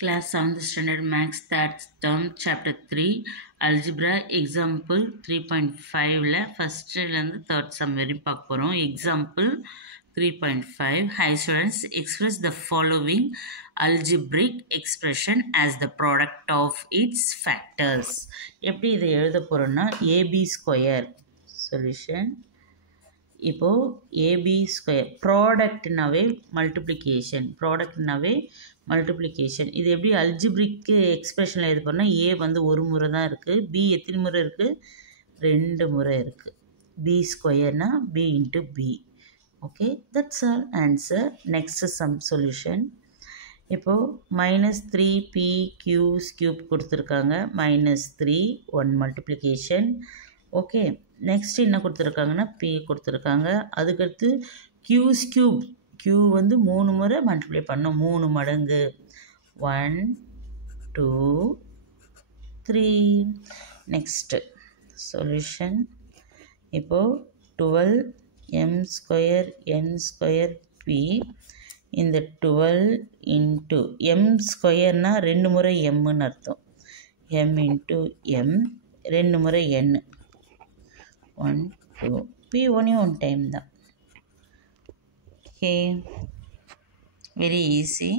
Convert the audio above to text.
Class 7th Standard Max That's Term Chapter 3 Algebra Example 3.5 first and third sum வரையும் பார்க்க போறோம். Example 3.5 Hi students, express the following algebraic expression as the product of its factors. எப்படி இதை எழுத போறோம்னா ab square solution. இப்போ ab square ப்ராடக்ட்னாவே multiplication இது எப்படி அல்ஜிப்ரிக் எக்ஸ்பிரஷனில் இது பண்ணால் ஏ வந்து ஒரு முறை தான் இருக்குது, பி எத்தனை முறை இருக்குது, 2 முறை இருக்குது. பி ஸ்கொயர்னா B into B. Okay, that's all answer. Next sum solution. இப்போது -3p/q³ கொடுத்துருக்காங்க, -3 1 மல்டிப்ளிகேஷன். ஓகே, நெக்ஸ்ட் என்ன கொடுத்துருக்காங்கன்னா p கொடுத்துருக்காங்க. அதுக்கடுத்து q³ q வந்து 3 முறை மல்டிப்ளை பண்ணோம், 3 மடங்கு. 1 2 3. Next solution. இப்போது 12m² p. இந்த 12 இன்ட்டு m ஸ்கொயர்னா 2 முறை mன்னு அர்த்தம். m இன்ட்டு m 2 முறை n. 1 2 p only one time தான். Okay, very easy.